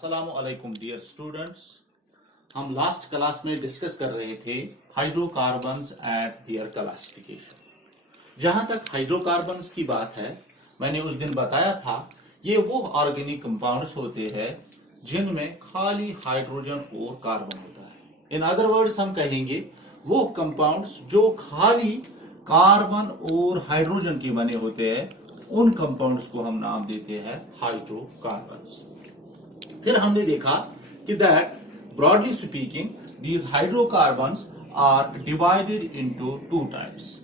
अस्सलामु अलैकुम dear students. हम लास्ट क्लास में डिस्कस कर रहे थे हाइड्रोकार्बन्स एट देयर क्लासिफिकेशन। जहां तक हाइड्रोकार्बन्स की बात है, मैंने उस दिन बताया था ये वो ऑर्गेनिक कंपाउंड्स होते हैं जिनमें खाली हाइड्रोजन और कार्बन होता है। इन अदर वर्ड्स हम कहेंगे वो कंपाउंड्स जो खाली कार्बन और हाइड्रोजन के बने होते हैं, उन कंपाउंड्स को हम नाम देते हैं हाइड्रोकार्बन्स। फिर हमने देखा कि that broadly speaking these hydrocarbons are divided into two types.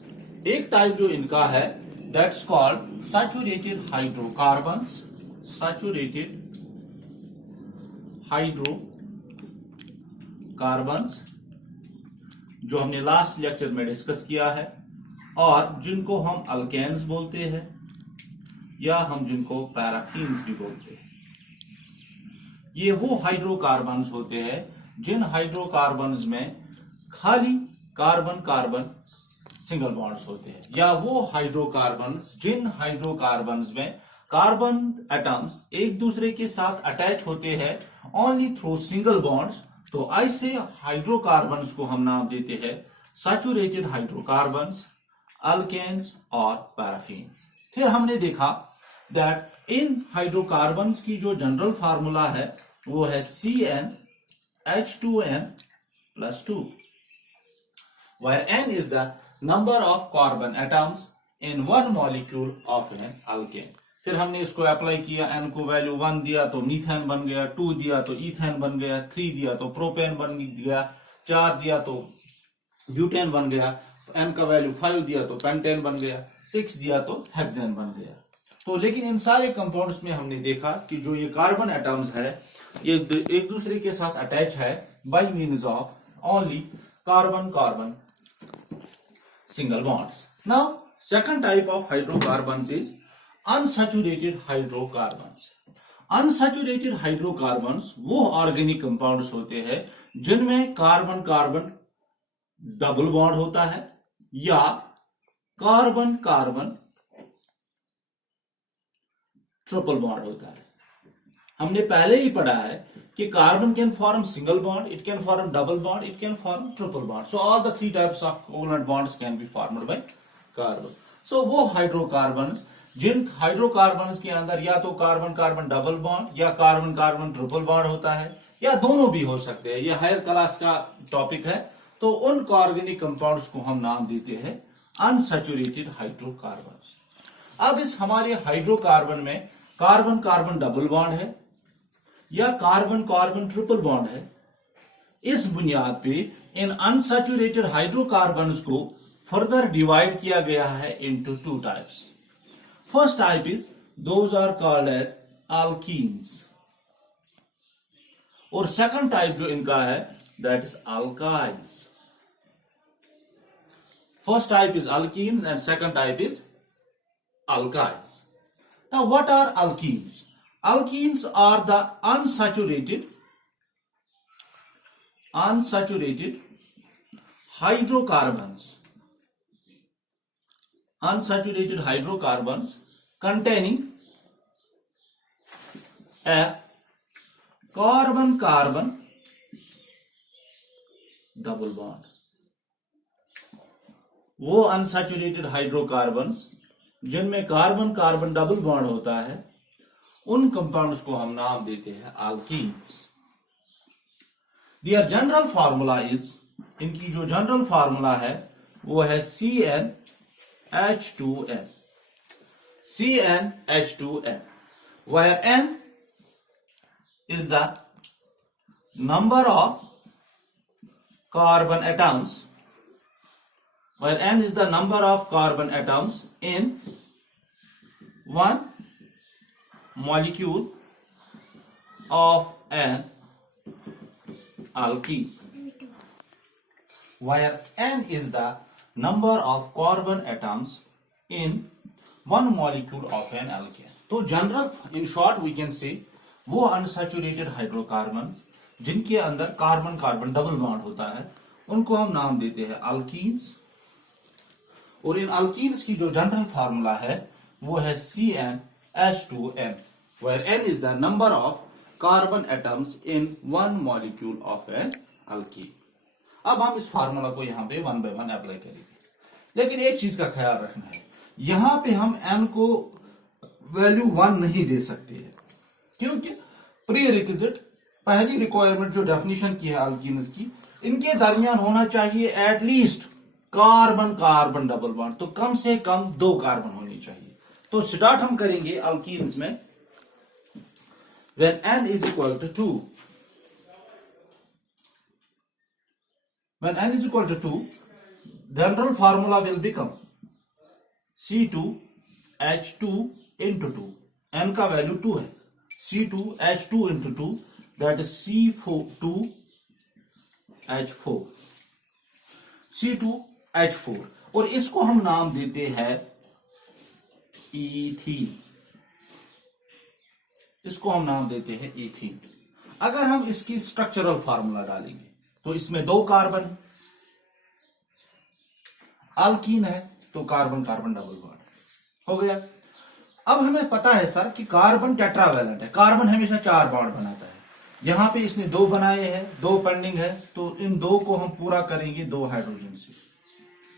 एक टाइप जो इनका है that's called saturated hydrocarbons. Saturated hydrocarbons जो हमने लास्ट लेक्चर में डिस्कस किया है, और जिनको हम अल्केन्स बोलते हैं या हम जिनको पैराफीन्स भी बोलते हैं। ये वो हाइड्रोकार्बन्स होते हैं जिन हाइड्रोकार्बन्स में खाली कार्बन कार्बन सिंगल बॉन्ड्स होते हैं, या वो हाइड्रोकार्बन्स जिन हाइड्रोकार्बन्स में कार्बन एटम्स एक दूसरे के साथ अटैच होते हैं ओनली थ्रू सिंगल बॉन्ड्स। तो ऐसे हाइड्रोकार्बन्स को हम नाम देते हैं सैचुरेटेड हाइड्रोकार्बन्स, अल्केन्स और पैराफीन्स। फिर हमने देखा दैट इन हाइड्रोकार्बन्स की जो जनरल फार्मूला है वो है CnH2n+2, where n is the number of carbon atoms in one molecule of an alkane। फिर हमने इसको अप्लाई किया, n को वैल्यू 1 दिया तो मीथेन बन गया, 2 दिया तो इथेन बन गया, 3 दिया तो प्रोपेन बन गया, 4 दिया तो ब्यूटेन बन गया, n का वैल्यू 5 दिया तो पेंटेन बन गया, 6 दिया तो हेक्सेन बन गया। तो लेकिन इन सारे कंपाउंड्स में हमने देखा कि जो ये कार्बन एटम्स है ये एक दूसरे के साथ अटैच है bye means of only carbon carbon single bonds. Now second type of hydrocarbons is unsaturated hydrocarbons. Unsaturated hydrocarbons वो ऑर्गेनिक कंपाउंड्स होते हैं जिनमें कार्बन कार्बन डबल बॉन्ड होता है या कार्बन कार्बन ट्रिपल बॉन्ड होता है। हमने पहले ही पढ़ा है कि carbon can form single bond, it can form double bond, it can form triple bond. So all the three types of covalent bonds can be formed by carbon. So वो hydrocarbons जिन hydrocarbons के अंदर या तो carbon carbon double bond या carbon carbon triple bond होता है या दोनों भी हो सकते हैं, ये हायर क्लास का टॉपिक है। तो उन ऑर्गेनिक कंपाउंड्स को हम नाम देते हैं अनसैचुरेटेड हाइड्रोकार्बन्स। अब इस हमारे हाइड्रोकार्बन में कार्बन कार्बन डबल बॉन्ड है या कार्बन कार्बन ट्रिपल बॉन्ड है। इस बुनियाद पे इन अनसैचुरेटेड हाइड्रोकार्बन्स को फर्दर डिवाइड किया गया है into two types. First type is those are called as alkenes, और सेकंड टाइप जो इनका है that is alkyls. First type is alkenes and second type is alkyls. Now what are alkenes? Alkenes are the unsaturated hydrocarbons. Unsaturated hydrocarbons containing a carbon carbon double bond. वो unsaturated hydrocarbons जिनमें carbon carbon double bond होता है, उन compounds को हम नाम देते हैं alkenes. Their general formula is, इनकी जो जनरल फार्मूला है वो है CnH2n। CnH2n, where n is the number of carbon atoms, where n is the number of carbon atoms in one molecule of an alkene, where n is the number of carbon atoms in one molecule of an alkane। तो general in short we can say वो unsaturated hydrocarbons जिनके अंदर carbon carbon double bond होता है उनको हम नाम देते हैं अल्कीन्स। और इन अल्कीन्स की जो जनरल फार्मूला है वो है CnH2n, where n is the number of carbon atoms in one molecule of an alkene. अब हम इस फार्मूला को यहां पे वन बाय वन अप्लाई करेंगे, लेकिन एक चीज का ख्याल रखना है, यहां पे हम n को वैल्यू 1 नहीं दे सकते हैं, क्योंकि प्री रिक्विजिट पहली रिक्वायरमेंट जो डेफिनेशन की है अल्कीन्स की, इनके दरमियान होना चाहिए at least carbon carbon double bond, तो कम से कम 2 कार्बन होनी चाहिए। तो स्टार्ट हम करेंगे अल्कीन्स में when n is equal to 2, when n is equal to 2, general formula will become C2H2 into 2, n का वैल्यू 2 है, C2H2 into 2 that is C2H4, C2H4, और इसको हम नाम देते हैं ईथीन, इसको हम नाम देते हैं ईथीन। अगर हम इसकी स्ट्रक्चरल फार्मूला डालेंगे तो इसमें 2 कार्बन, अल्कीन है तो कार्बन कार्बन डबल बॉन्ड हो गया। अब हमें पता है सर कि कार्बन टेट्रावैलेंट है, कार्बन हमेशा 4 बॉन्ड बनाता है, यहां पे इसने 2 बनाए हैं, 2 पेंडिंग है, तो इन 2 को हम पूरा करेंगे 2 हाइड्रोजन से।